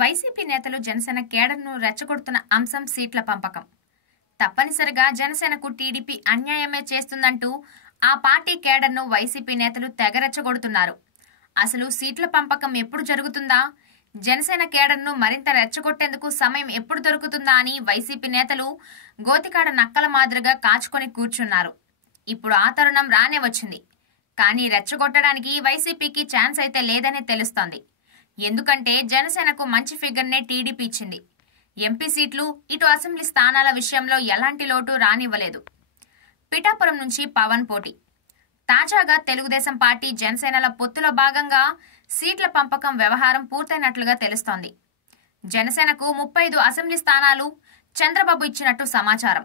YCP నేతలు జనసేన కేడర్ను రెచ్చగొడుతున్న అంశం సీట్ల పంపకం. తప్పనిసరిగా జనసేనకు టీడీపీ అన్యాయమే చేస్తుందంటూ ఆ పార్టీ కేడర్ను వైసీపీ నేతలు తెగ రెచ్చగొడుతున్నారు. అసలు సీట్ల పంపకం ఎప్పుడు జరుగుతుందా, జనసేన కేడర్ను మరింత రెచ్చగొట్టేందుకు సమయం ఎప్పుడు దొరుకుతుందా అని వైసీపీ నేతలు గోతికాడ నక్కల మాదిరిగా కాచుకొని కూర్చున్నారు. ఇప్పుడు ఆ తరుణం రానే వచ్చింది. కానీ రెచ్చగొట్టడానికి వైసీపీకి ఛాన్స్ అయితే లేదని తెలుస్తోంది. ఎందుకంటే జనసేనకు మంచి ఫిగర్నే టీడీపీ ఇచ్చింది. ఎంపీ సీట్లు, ఇటు అసెంబ్లీ స్థానాల విషయంలో ఎలాంటి లోటు రానివ్వలేదు. పిఠాపురం నుంచి పవన్ పోటీ. తాజాగా తెలుగుదేశం పార్టీ జనసేనల పొత్తులో భాగంగా సీట్ల పంపకం వ్యవహారం పూర్తయినట్లుగా తెలుస్తోంది. జనసేనకు 35 అసెంబ్లీ స్థానాలు చంద్రబాబు ఇచ్చినట్టు సమాచారం.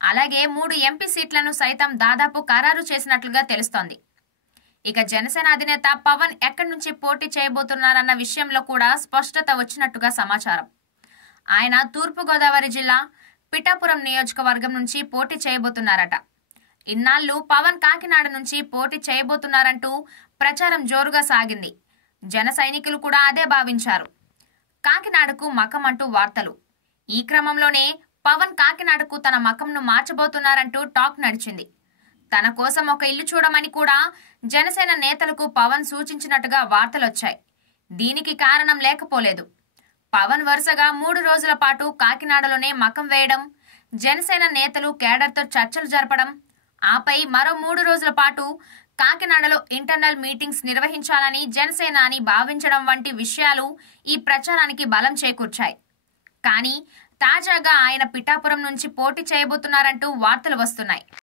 అలాగే 3 ఎంపీ సీట్లను సైతం దాదాపు ఖరారు చేసినట్లుగా తెలుస్తోంది. ఇక జనసేన అధినేత పవన్ ఎక్కడి నుంచి పోటీ చేయబోతున్నారన్న విషయంలో కూడా స్పష్టత వచ్చినట్టుగా సమాచారం. ఆయన తూర్పుగోదావరి జిల్లా పిఠాపురం నియోజకవర్గం నుంచి పోటీ చేయబోతున్నారట. ఇన్నాళ్లు పవన్ కాకినాడ నుంచి పోటీ చేయబోతున్నారంటూ ప్రచారం జోరుగా సాగింది. జన సైనికులు కూడా అదే భావించారు. కాకినాడకు మకం అంటూ వార్తలు. ఈ క్రమంలోనే పవన్ కాకినాడకు తన మకంను మార్చబోతున్నారంటూ టాక్ నడిచింది. తన కోసం ఒక ఇల్లు చూడమని కూడా జనసేన నేతలకు పవన్ సూచించినట్టుగా వార్తలొచ్చాయి. దీనికి కారణం లేకపోలేదు. పవన్ వరుసగా 3 రోజుల పాటు కాకినాడలోనే మకం వేయడం, జనసేన నేతలు కేడర్తో చర్చలు జరపడం, ఆపై మరో 3 రోజుల పాటు కాకినాడలో ఇంటర్నల్ మీటింగ్స్ నిర్వహించాలని జనసేన అని భావించడం వంటి విషయాలు ఈ ప్రచారానికి బలం చేకూర్చాయి. కానీ తాజాగా ఆయన పిఠాపురం నుంచి పోటీ చేయబోతున్నారంటూ వార్తలు వస్తున్నాయి.